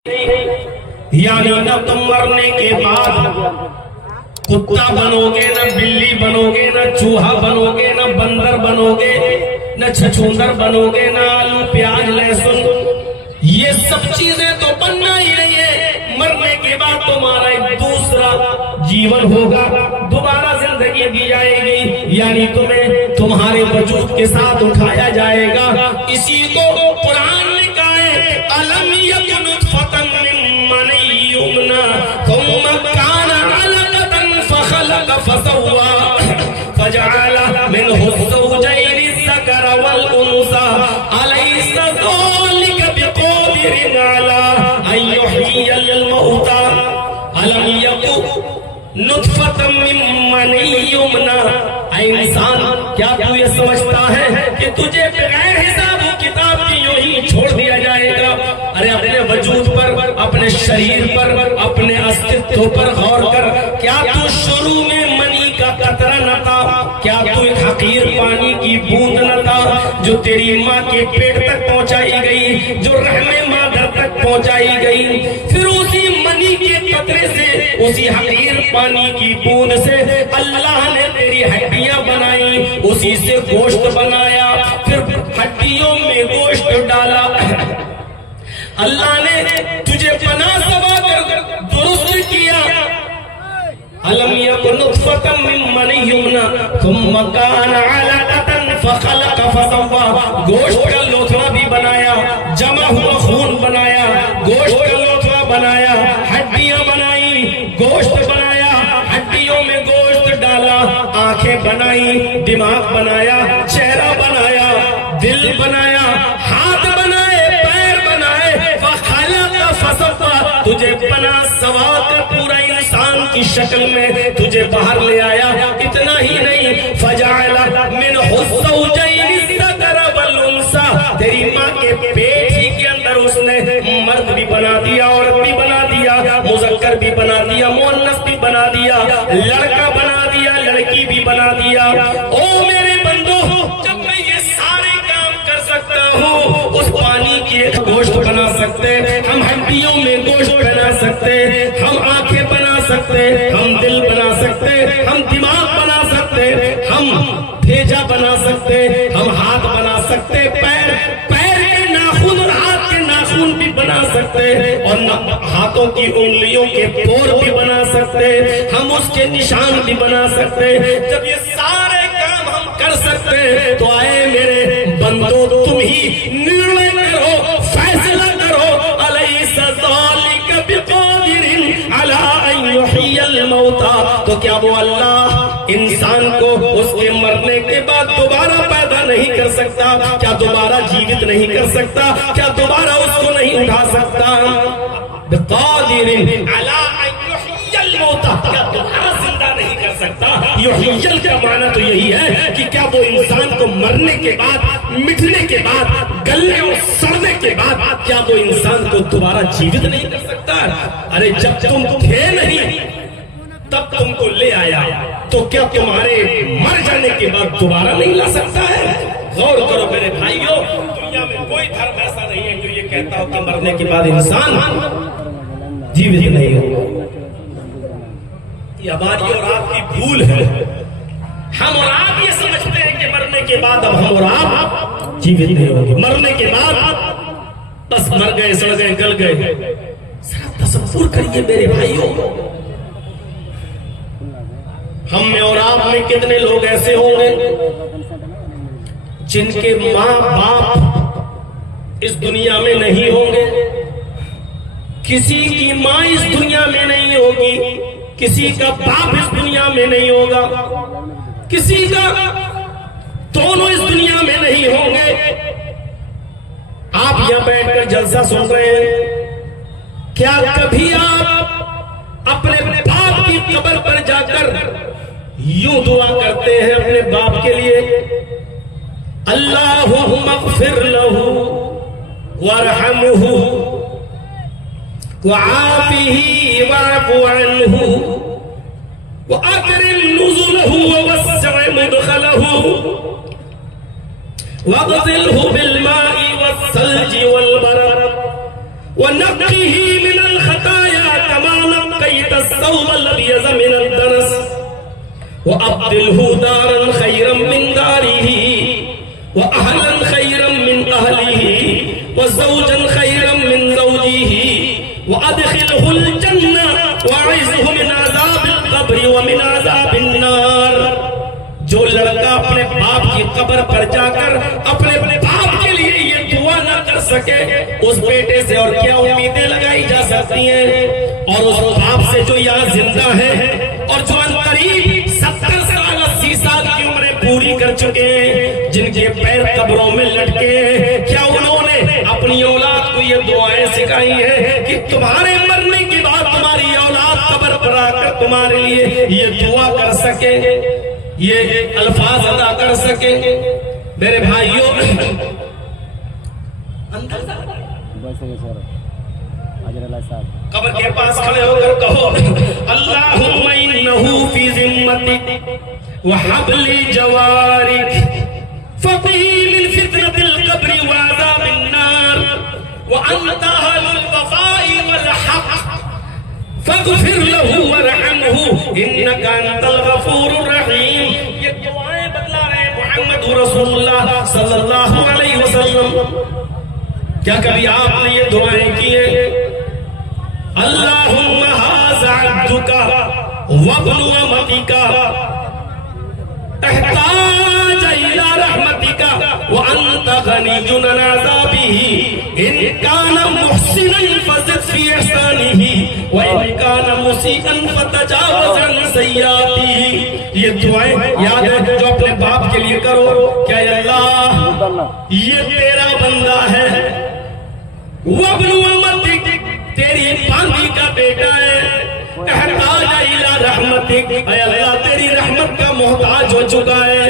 यानी न तुम मरने के बाद कुत्ता बनोगे, न बिल्ली बनोगे, न चूहा बनोगे, न बंदर बनोगे, न छछूंदर बनोगे, न आलू प्याज लहसुन, ये सब चीजें तो बनना ही नहीं है। मरने के बाद तुम्हारा एक दूसरा जीवन होगा, दोबारा जिंदगी दी जाएगी, यानी तुम्हें तुम्हारे वजूद के साथ उठाया जाएगा। इसी को कुरान ने कहा है, अलम यकुन नुतफतन मिन मनी युमना थुम्मा काना अलकतन फखलक फसव्वा फजअल मिनहु ज़ौजैनि ज़करा वल उन्सा अलैसा ज़ालिका बिक़ादिरिन अला अन युह्यियल मौता अलम यकुन नुतफतन मिन मनी युमना। ऐ इंसान, क्या तू ये समझता है कि तुझे बगैर हिसाब किताब की यूं ही छोड़ दिया जाएगा? अरे अपने वजूद पर, अपने शरीर पर, अपने अस्तित्व पर गौर कर। क्या तू शुरू में मनी का कतरा न था? क्या तू एक हकीर पानी की बूंद न था जो तेरी माँ के पेट तक पहुँचाई गई, जो रहमे मादर तक पहुँचाई गई? फिर उसी मनी के कतरे से, उसी हकीर पानी की बूंद से अल्लाह ने तेरी हड्डियां बनाई, उसी से गोश्त बनाया, फिर हड्डियों में गोश्त डाला। अल्लाह ने तुझे बना सवा कर दुरुस्त किया। अलम यकुन नुतफतन मिन मनी युमना थुम्मा काना अलकतन फखलक फसव्वा। गोश्त का लोथड़ा भी बनाया, जमा हुआ खून बनाया, गोश्त का लोथड़ा बनाया, हड्डियां बनाई, गोश्त बनाया, हड्डियों में गोश्त डाला, आंखें बनाई, दिमाग बनाया, चेहरा बनाया, दिल बनाया, हाथ बनाए, पैर बनाए, फखलक फसव्वा। तुझे बना सवा कर पूरा इंसान की शक्ल में तुझे बाहर ले आया। इतना ही नहीं, फजअल मिनहु ज़ौजैनि ज़करा वल उन्सा। तेरी माँ के पेट ही के अंदर उसने मर्द भी बना दिया, औरत भी बना दिया, मुज़क्कर भी बना दिया, मुअन्नस भी बना दिया, लड़का बना दिया, लड़की भी बना दिया। ओ मेरे बंदो, जब मैं ये सारे काम कर सकता हूँ, उस पानी की एक गोश्त बना सकते, हम हड्डियों में गोश्त बना सकते, हम आंखें बना सकते, हम दिल बना सकते, हम दिमाग बना सकते, हम भेजा बना सकते, हम हाथ बना सकते, पैर के नाखून और हाथ के नाखून भी बना सकते, और हाथों की उंगलियों के पोर भी बना सकते, हम उसके निशान भी बना सकते। जब ये सारे काम हम कर सकते, तो आए मेरे बंदो, तुम ही निर्णय करो, फैसला करो, अलैसा ज़ालिका बिक़ादिरिन अला अन युह्यियल मौता। तो क्या वो अल्लाह इंसान को उसके मरने के बाद दोबारा पैदा नहीं कर सकता? क्या दोबारा जीवित नहीं कर सकता? क्या दोबारा उसको नहीं उठा सकता? बिक़ादिरिन अला अन युह्यियल मौता, क्या दोबारा जिंदा नहीं कर सकता? युह्यियल का माना तो यही है कि क्या वो इंसान को मरने के बाद, मिटने के बाद, गलने और सड़ने के बाद, क्या वो इंसान को दोबारा जीवित नहीं कर सकता? अरे जब तुम थे नहीं तब तुमको ले आया, तो क्या तुम्हारे मर जाने के बाद दोबारा नहीं ला सकता है? गौर करो मेरे भाइयों, दुनिया में कोई धर्म ऐसा नहीं है जो ये कहता हो कि मरने के बाद इंसान जीवित नहीं होगा। ये हमारी और आपकी भूल है। हम और आप ये समझते हैं कि मरने के बाद अब हम और आप जीवित नहीं होंगे। मरने के बाद बस मर गए, सड़ गए, गल गए। तसव्वुर करिए मेरे भाइयों, हम में और आप में कितने लोग ऐसे होंगे जिनके माँ बाप इस दुनिया में नहीं होंगे, किसी की माँ इस दुनिया में नहीं होगी, किसी का बाप इस दुनिया में नहीं होगा, किसी का दोनों इस दुनिया में नहीं होंगे। आप यहां बैठकर जलसा सुन रहे हैं, क्या कभी आप अपने बाप की कब्र पर जाकर यूं दुआ करते हैं अपने बाप के लिए, अल्लाहुम्मा ग़फ़िर लहू वरहमहू वआफ़िही वअफ़ु अन्हु वअकरिम नुज़ुलहू ववस्सिअ मुदख़लहू वग़सिलहू बिलमाई वस्सल्जि वलबरद वनक़्क़िही मिनल ख़ताया कमा नक़्क़ैत अस-सौबल अब्यज़ मिनद दनस वअब्दिलहु दारन ख़ैरन मिन दारिही वअहलन ख़ैरन मिन अहलिही वज़ौजन ख़ैरन मिन ज़ौजिही वअदख़िलहुल जन्नह वअइज़हु मिन अज़ाबिल क़ब्र व मिन अज़ाबिन नार। जो लड़का अपने बाप की कब्र पर जाकर अपने बाप के लिए ये दुआ ना कर सके, उस बेटे से और क्या उम्मीदें लगाई जा सकती हैं। और उस बाप से जो यहाँ जिंदा है और जो करीब 70 साल 80 साल की उम्र पूरी कर चुके हैं, जिनके पैर कब्रों में लटके हैं, क्या उन्होंने अपनी औलाद को ये दुआएं सिखाई हैं कि तुम्हारे मरने के बाद तुम्हारी औलाद कब्र पर आकर तुम्हारे लिए ये दुआ कर सके, ये अल्फाज अदा कर सके। मेरे भाइयों, कब्र के पास खड़े होकर कहो अल्लाहुम्मा इन्नहु फी ज़िम्मतिक व हब्ली जवारिक फक़ी मिन फितनतिल क़ब्रि व अज़ाबिन नार व अंता अहलुल वफ़ाई वल हक़ फ़ग़फ़िर लहू वरहमहू इन्नका अंतल गफ़ूरुर रहीम। ये दुआएं बतला रहे मुहम्मद रसूलुल्लाह सल्लल्लाहु अलैहि वसल्लम। क्या कभी आपने ये दुआएं की हैं? अल्लाहुम्मा हाज़ा अब्दुका वब्नु अमतिका एहताज इला रहमतिका व अंता गनियुन अन अज़ाबिही इन काना मुहसिनन फज़िद फी इहसानिही व इन काना मुसीअन फतजावज़ अन सय्यातिही। ये दुआएं याद है जो अपने बाप के लिए करो। क्या अल्लाह ये तेरा बंदा है, वब्नु अमतिक तेरी पांगी का बेटा है, एहताज इला रहमतिक अल्लाह तेरी रहमत का मोहताज हो चुका है।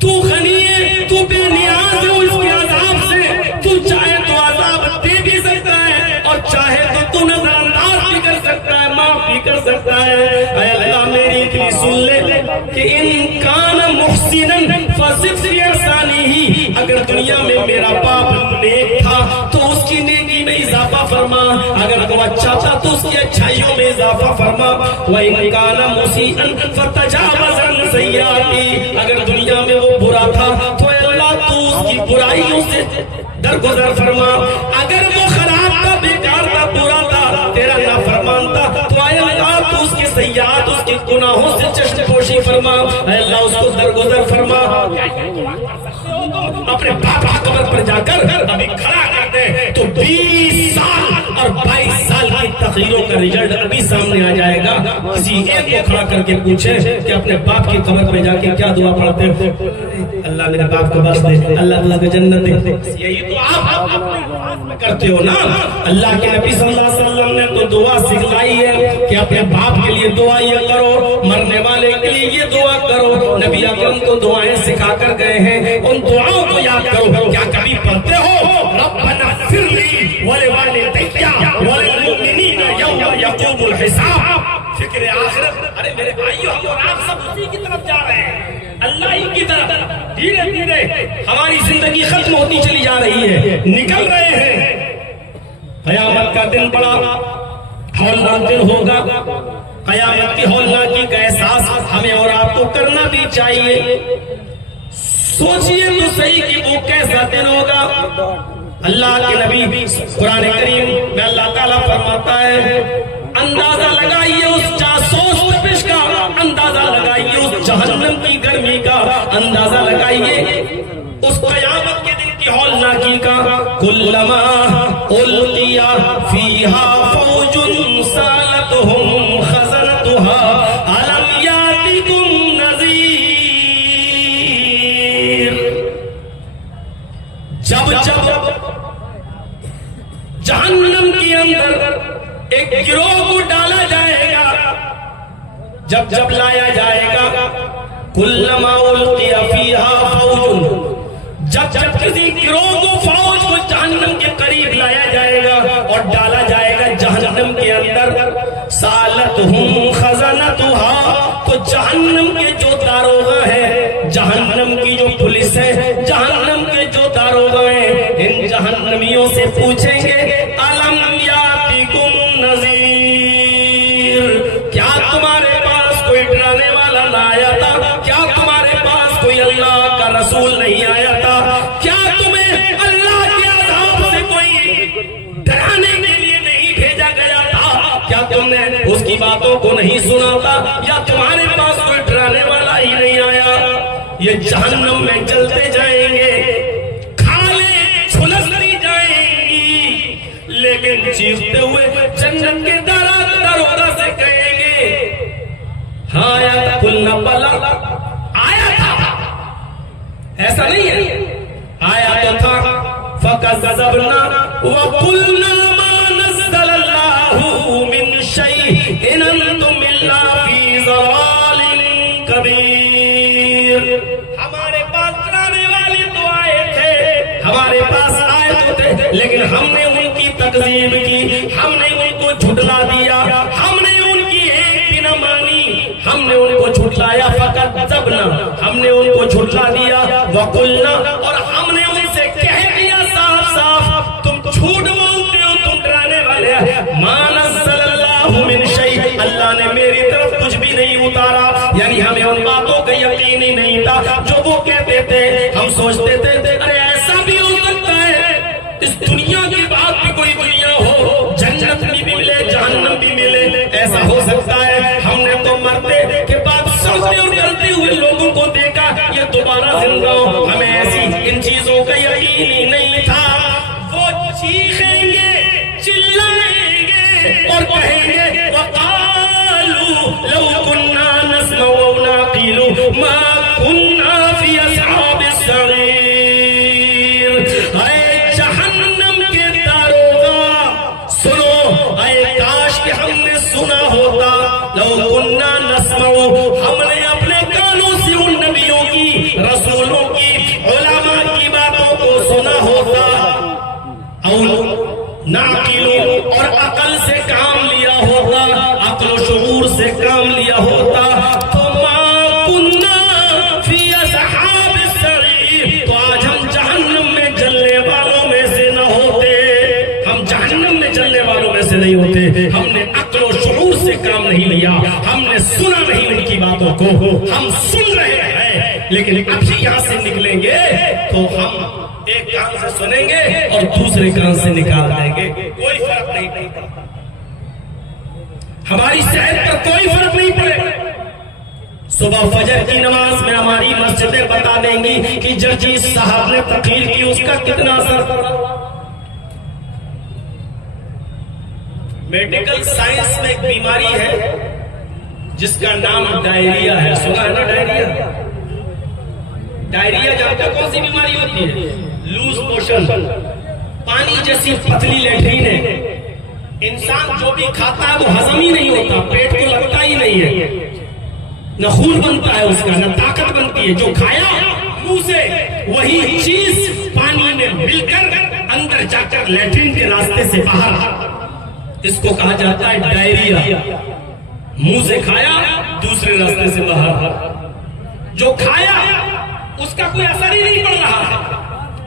तू गनी है, तू बेनियाज है उसके अज़ाब से। तू चाहे तो अज़ाब दे भी सकता है और चाहे तो तू नजरअंदाज भी कर सकता है, माफ भी कर सकता है। अल्लाह मेरी इतनी सुन ले कि इन कान मुहसिनन फज़िद फी इहसानिही, अगर दुनिया में मेरा बाप नेक था तो उसकी नेकी में इजाफा फरमा, अगर वो अच्छा था तो उसकी अच्छाइयों में इजाफा फरमा। व इन काना मुसीअन फतजावज़ अन सय्याती, अगर दुनिया में वो बुरा था तो अल्लाह तू उसकी बुराइयों से दरगुजर फरमा। अगर वो खराब था, बेकार था, बुरा था, तेरा नाफरमान था, तो अल्लाह तू उसकी सय्यात उसके गुनाहों से चश्मपोशी फरमा, अल्लाह उसको दरगुजर फरमा। अपने बाप की कब्र पर जाकर अभी खड़ा करते हैं तो 20 साल और 22 साल की तकरीरों का रिजल्ट अभी सामने आ जाएगा। किसी एक को खड़ा करके पूछे कि अपने बाप की कब्र पर जाके क्या दुआ पढ़ते हो? अल्लाह मेरे बाप को बख्श दे, अल्लाह अल्लाह को जन्नत दे। यही तो आप करते हो ना। अल्लाह के नबी सल्लल्लाहु अलैहि वसल्लम ने तो दुआ सिखलाई है कि अपने बाप के लिए दुआ ये करो, मरने वाले के लिए ये दुआ करो। नबी अकरम तो दुआएं सिखा कर गए हैं, उन दुआओं को याद करो। क्या कभी पढ़ते हो रब्बना फिरली व लिवालिदैया व लिलमुमिनीना यौम यक़ूमुल हिसाब? फिक्र आखिरत। अरे मेरे भाइयों, हम और आप सब उसी की तरफ जा रहे हैं, अल्लाह ही की तरफ। धीरे धीरे हमारी जिंदगी खत्म होती चली जा रही है, निकल रहे हैं। क़यामत का दिन बड़ा हौलनाक दिन होगा। क़यामत की हौलनाकी का एहसास हमें और आपको करना भी चाहिए। सोचिए तो सही कि वो कैसा दिन होगा। अल्लाह के नबी कुरान करीम में अल्लाह ताला फरमाता है, अंदाजा लगाइए उस जासूस तपिश का, अंदाजा लगाइए उस जहन्नम की गर्मी का, अंदाजा लगाइए उस क़यामत के दिन की हौलनाकी का। कुल्लमा उल्किया फीहा फौजुन सालतहुम खज़नतुहा अलम यातिकुम नज़ीर। जब जब जहन्नम के अंदर एक गिरोह को डाला जाएगा, जब जब लाया जाएगा, कुल्लमा उल्किया फीहा फौजुन, जब जब किसी गिरोह को, फौज को जहन्नम के करीब लाया जाएगा और डाला जाएगा जहन्नम के अंदर, सालतहुम खज़नतुहा, तो जहन्नम के जो दारोगा है, जहन्नम की जो पुलिस है, जहन्नम के जो दारोगा हैं, इन जहन्नमियों से पूछेंगे उसकी बातों को नहीं सुनाता, या तुम्हारे पास कोई डराने वाला ही नहीं आया, ये जहन्नम में जलते जाएंगे, खाले झुलसती जाएंगी, लेकिन चीखते हुए जन्नत के दरोगा से कहेंगे, हाँ या कुल्ला बला आया था, ऐसा नहीं है, आया तो था, फकज़्ज़बना व कुल्ना मा नज़्ज़लल्लाहु मिन शैइन अंतुम इल्ला फी ज़लालिन कबीर। हमारे पास डराने वाले तो आए थे, हमारे पास आए तो थे, लेकिन हमने उनकी तकज़ीब की, हमने उनको झुठला दिया, हमने उनकी एक भी न मानी, हमने उनको झुठलाया, फकज़्ज़बना हमने उनको झुठला दिया, व कुल्ना और हमने उनसे कह दिया साफ साफ, तुम झूठ बोलते हो, तुम डराने वाले, मा नज़्ज़लल्लाहु मिन शै, अल्लाह ने मेरी तरफ कुछ भी नहीं उतारा, यानी हमें उन बातों का यकीन ही नहीं था जो वो कहते थे। हम सोचते थे अरे ऐसा भी हो सकता है इस दुनिया के बाद भी कोई दुनिया हो, जन्नत भी मिले जहन्नम भी मिले, ऐसा हो सकता है। हमने तो मरते के बाद सोचते और करते हुए लोगों को देखा ये दोबारा जिंदा हो, हमें ऐसी इन चीजों का यकीन ही नहीं था। वो चीखेंगे, चिल्लाएंगे और कहेंगे वक़ालू लौ कुन्ना नस्मउ व नअक़िलु मा कुन्ना फी अस्हाबिस सरीर। ऐ जहन्नम के दारोगा सुनो, ऐ काश कि हमने सुना होता, लौ कुन्ना नस्मउ, हमने अपने कानों से उन नबियों की, रसूलों की, उलमा की बातों को सुना होता, और नाक़िलु और अकल से काम लिया होता, अक्ल शऊर से काम लिया होता, तो मा कुन्ना फी अस्हाबिस सरीर, तो आज हम जहन्नम में जलने वालों में से न होते, हम जहन्नम में जलने वालों में से नहीं होते। हमने अक्ल और शऊर से काम नहीं लिया, हमने सुना नहीं उनकी बातों को, हम सुन रहे हैं, लेकिन अभी यहाँ से निकलेंगे तो हम एक कान से सुनेंगे और दूसरे कान से निकाल देंगे, कोई फर्क नहीं पड़ता, हमारी सेहत पर कोई फर्क नहीं पड़ेगा। सुबह फजर की नमाज में हमारी मस्जिदें बता देंगी कि जर्जीस साहब ने तकरीर की, उसका कितना असर पड़ा। मेडिकल साइंस में एक बीमारी है जिसका नाम डायरिया है, सुना है ना डायरिया? डायरिया जानते हो कौन सी बीमारी होती है? लूज मोशन, पानी जैसी पतली लैट्रीन है, इंसान जो भी खाता है वो हजम ही नहीं होता, पेट को लगता ही नहीं है, न खून बनता है उसका, न ताकत बनती है, जो खाया मुंह से वही चीज पानी में मिलकर अंदर जाकर लैट्रीन के रास्ते से बाहर, इसको कहा जाता है डायरिया। मुंह से खाया दूसरे रास्ते से बाहर, जो खाया उसका कोई असर ही नहीं पड़ रहा है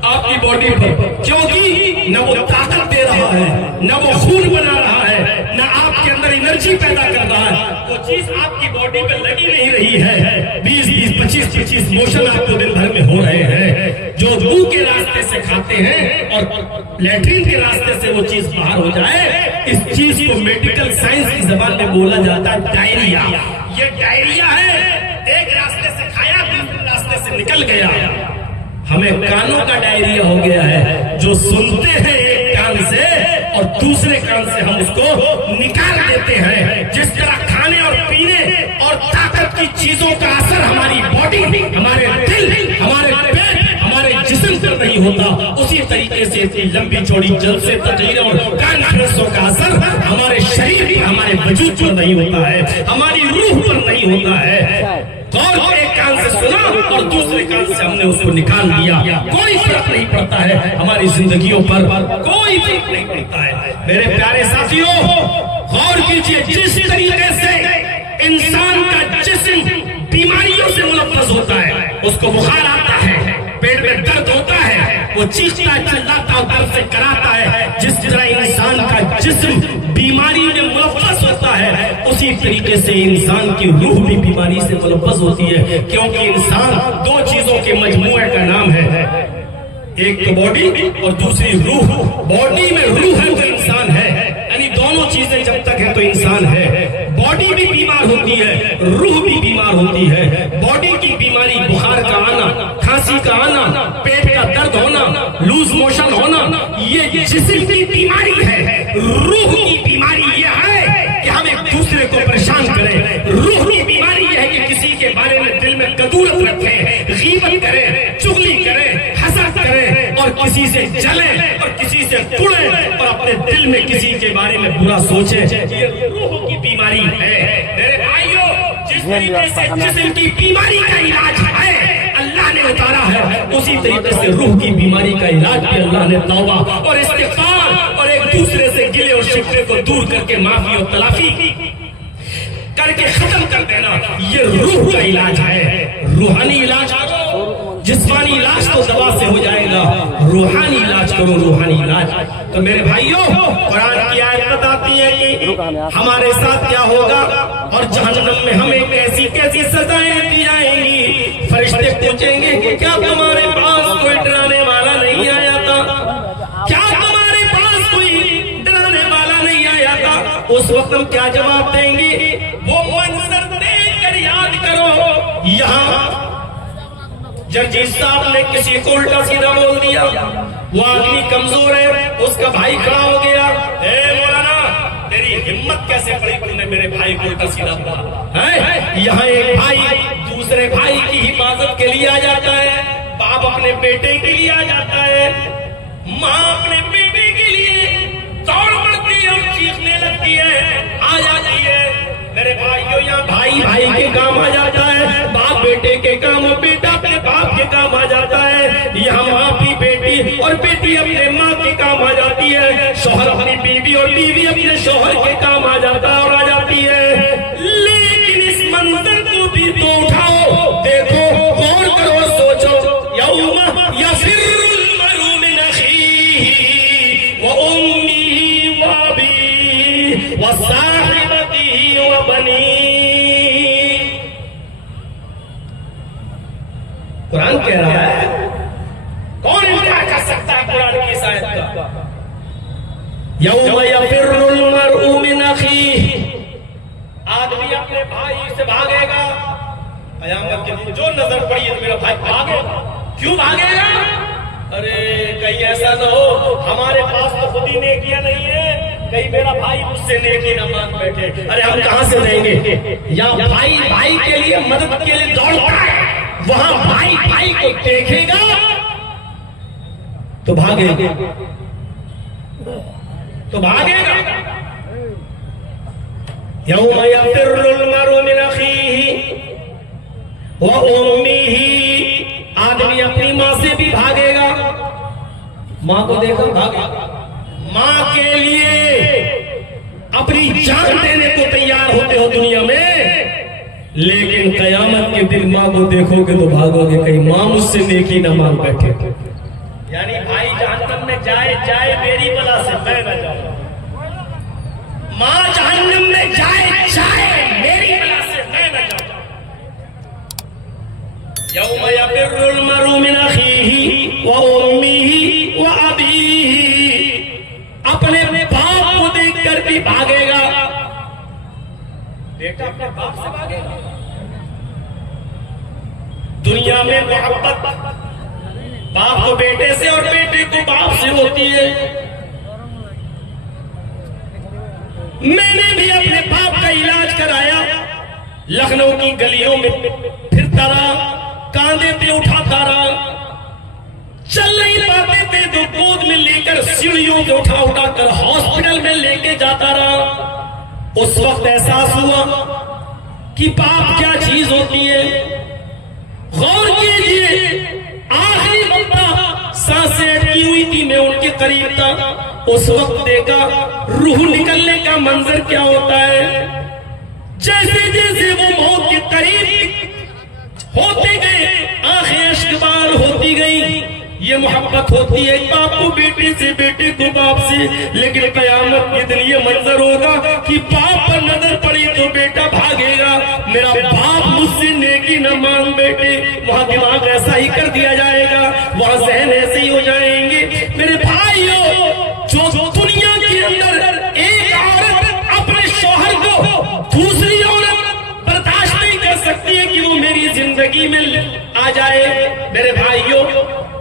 आपकी बॉडी पर, क्योंकि न वो ताकत दे रहा है, न वो खून बना रहा है, न आपके अंदर एनर्जी पैदा कर रहा है, वो चीज आपकी बॉडी पे लगी नहीं रही है। 20-20, 25-25 मोशन आपको दिन भर में हो रहे हैं, जो मुंह के रास्ते से खाते हैं और लैट्रिन के रास्ते से वो चीज बाहर हो जाए, इस चीज को मेडिकल साइंस की जबान में बोला जाता है डायरिया। ये डायरिया है, एक रास्ते से खाया दूसरे रास्ते से निकल गया। हमें कानों का डायरिया हो गया है, जो सुनते हैं एक कान से और दूसरे कान से हम उसको निकाल देते हैं। जिस तरह खाने और पीने और ताकत की चीजों का असर हमारी बॉडी, हमारे दिल, हमारे पेट, हमारे जिस्म पर नहीं होता, उसी तरीके से इतनी लंबी चौड़ी जलसे तकलीफ और कॉन्फ्रेंसों का असर हमारे शरीर पर, हमारे वजूद पर नहीं होता है, हमारी रूह पर नहीं होता है। और एक कान से सुना और दूसरे कान से हमने उसको निकाल दिया, कोई फर्क नहीं पड़ता है हमारी जिंदगियों पर, कोई फर्क नहीं पड़ता है। मेरे प्यारे साथियों, गौर कीजिए, जिस तरीके से इंसान का जिस्म बीमारियों से मुलव्वस होता है, उसको बुखार आता है, पेट में दर्द होता है, वो चीखता चिल्लाता दर्द से कराता है, जिस तरह इंसान का जिस्म बीमारी में मुलव्वस होता है, उसी तरीके से इंसान की रूह भी बीमारी से मुलव्वस होती है। क्योंकि इंसान दो चीजों के मजमूए का नाम है, एक तो बॉडी और दूसरी रूह। बॉडी में रूह है तो इंसान है, यानी दोनों चीजें जब तक है तो इंसान है। होती है, रूह भी बीमार होती है। बॉडी की बीमारी, बुखार का आना, खांसी का आना, पेट का दर्द होना, लूज मोशन होना, ये जिस्म की बीमारी है। रूह की बीमारी ये है कि हम एक दूसरे को परेशान करें। रूह की बीमारी यह है कि किसी के बारे में दिल में कदूरत रखें, गीबत करें, चुगली करें, हसद करें और किसी से जलें और किसी से कुड़ें और अपने दिल में किसी के बारे में बुरा सोचें। ये रूह की बीमारी है। मेरे भाइयों, जिस तरीके से जिस्म की बीमारी का इलाज है अल्लाह ने उतारा है, उसी तरीके से रूह की बीमारी का इलाज भी अल्लाह ने तौबा और इस्तिग़फ़ार और एक दूसरे से गिले और शिकवे को दूर करके माफी और तलाफी करके खत्म कर देना, ये रूह का इलाज है। रूहानी इलाज करो, जिस्मानी इलाज तो दवा से हो जाएगा, रूहानी इलाज करो, रूहानी इलाज। तो मेरे भाइयों, कुरान की आयत बताती है कि हमारे साथ क्या होगा और जहन्नम में हमें कैसी कैसी सजाएं दी जाएंगी। फरिश्ते पूछेंगे कि क्या तुम्हारे पास कोई डराने वाला नहीं आया था? क्या तुम्हारे पास कोई डराने वाला नहीं आया था? उस वक्त हम क्या जवाब देंगे? वो मंजर देखकर याद करो, यहाँ जर्जीत साहब ने किसी को उल्टा सीधा बोल दिया, वो आदमी कमजोर है, उसका भाई खड़ा हो गया, ए मौलाना तेरी हिम्मत कैसे पड़ी, तुमने मेरे भाई को उल्टा सीधा बोला है? यहाँ एक भाई दूसरे भाई की हिफाजत के लिए आ जाता है, बाप अपने बेटे के लिए आ जाता है, माँ अपने बेटे के लिए दौड़ पड़ती है और चीखने लगती है, आ जाती है। मेरे भाइयों, यहाँ भाई भाई के काम आ जाता है, बाप बेटे के काम और बेटा अपने बाप के काम आ जाता है। यहाँ माँ अपनी बेटी और बेटी अपने माँ के काम आ जाती है, शौहर अपनी बीवी और बीवी अपने शौहर के काम आ जाता है और आ जाती है। लेकिन इस मंजर को भी तो उठाओ, देखो, गौर करो, सोचो, यौमा यफिर्रुल मर'उ मिन अखीही व उम्मिही व अबीही व साहिबतिही व बनीही। कुरान कह रहा है, कौन इनकार कर सकता है कुरान की इस आयत का? यौम यफिर्रुल मर'उ मिन अखीही, आदमी अपने भाई से भागेगा। कयामत के दिन जो नजर पड़ी है तो मेरा भाई भागेगा। क्यों भागेगा? अरे कहीं ऐसा ना हो हमारे पास तो खुद ही नेकियां नहीं है, कहीं मेरा भाई मुझसे नेकी न मांग बैठे। अरे हम कहां से देंगे? या भाई भाई के लिए मदद के लिए दौड़ पड़ा है, वहां भाई भाई को देखेगा तो भागेगा, तो भागेगा। यौम यफिर्रुल मर'उ मिन अखीही व उम्मिही, आदमी अपनी माँ से भी भागेगा। माँ को देखो भागेगा, माँ के लिए अपनी जान देने को तैयार होते हो दुनिया में, लेकिन कयामत के दिन माँ को देखोगे तो भागोगे, कहीं माँ मुझसे नेकी न मांग बैठे। यानी भाई जहन्नम में जाए जाए मेरी बला से, मैं न जाऊं। माँ जहन्नम में जाए जाए मेरी बला से, मैं न जाऊं। यौम यफिर्रुल मर'उ मिन अखीही व उम्मिही व अबीही, अपने बाप को देखकर भी भागेगा। बेटा अपने बाप से भागेगा। दुनिया में मोहब्बत बाप को बेटे से और बेटे को बाप से होती है। मैंने भी अपने बाप का इलाज कराया, लखनऊ की गलियों में फिरता रहा, कांधे पे उठाता रहा, चल नहीं पाते थे तो गोद में लेकर सीढ़ियों पे उठा उठाकर हॉस्पिटल में लेके जाता रहा। उस वक्त एहसास हुआ कि बाप क्या चीज होती है। गौर कीजिए, आखिरी वक्त सांसें अटकी हुई थी, मैं उनके करीब था, उस वक्त देखा रूह निकलने का मंजर क्या होता है। जैसे जैसे वो मौत के करीब होते गए, आंखें अश्कबार होती गई। ये मोहब्बत होती है बाप को बेटे से, बेटे को बाप से। लेकिन कयामत के दिन ये मंजर होगा कि बाप पर नजर पड़ी तो बेटा भागेगा, मेरा बाप मुझसे नेकी न मांग बैठे। वहां दिमाग ऐसा ही कर दिया जाएगा, वहां जहन ऐसे ही हो जाएंगे। मेरे भाइयों, जो दुनिया के अंदर एक औरत अपने शौहर को दूसरी औरत जिंदगी में आ जाए मेरे भाइयों,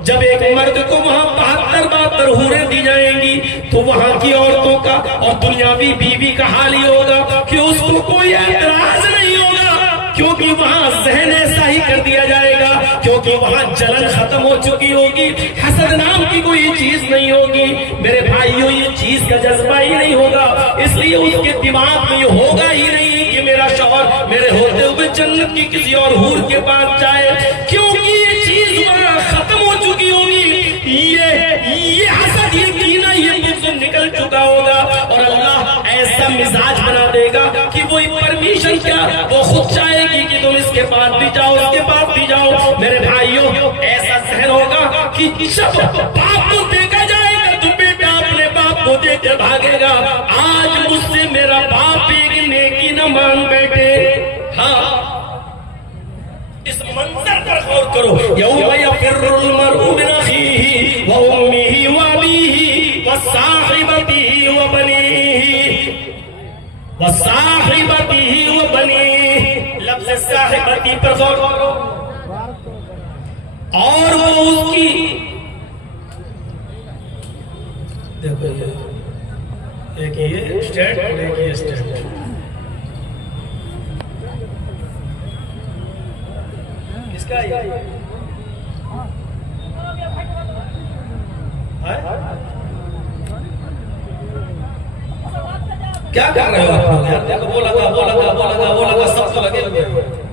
जब एक मर्द को वहां 72 हूरें दी जाएंगी तो वहां की औरतों का और दुनियावी बीवी का हाल ही होगा कि उसको कोई एतराज नहीं होगा, क्योंकि वहां जहन ऐसा ही कर दिया जाएगा, क्योंकि वहां जलन खत्म हो चुकी होगी, हसद नाम की कोई चीज नहीं होगी मेरे भाइयों, ये चीज का जज्बा ही नहीं होगा, इसलिए उसके दिमाग में ये होगा ही नहीं कि मेरा शौहर मेरे होते हुए जन्नत की किसी और हूर के पास जाए, क्योंकि ये चीज वहां खत्म हो चुकी होगी, ये हसद, ये कीना, ये मुझसे निकल चुका होगा, और अल्लाह ऐसा मिजाज बना देगा कि वो परमिशन क्या, वो खुद चाहेगी कि तुम इसके पास भी जाओ, उसके पास भी जाओ मेरे भाइयों, ऐसा सहन होगा कि जब बाप को देखा जाएगा तो बेटा अपने बाप को देख के भागेगा, आज मुझसे मेरा बाप एक नेकी न मांग बैठे। हाँ, इस मंजर पर गौर करो, यौम यफिर्रुल मर्उ मिन अखीही व उम्मिही व अबीही व साहिबतिही व बनीही व साहिबतिही व बनीही, लफ्ज़ साहिबती पर गौर करो, और वो उसकी, देखो एक ये स्टेट और एक ये स्टेट, किसका है? क्या कर रहे हो आप लोग यार? देखो वो लगा, वो लगा, वो लगा, वो लगा, सब तो लगे हुए हैं।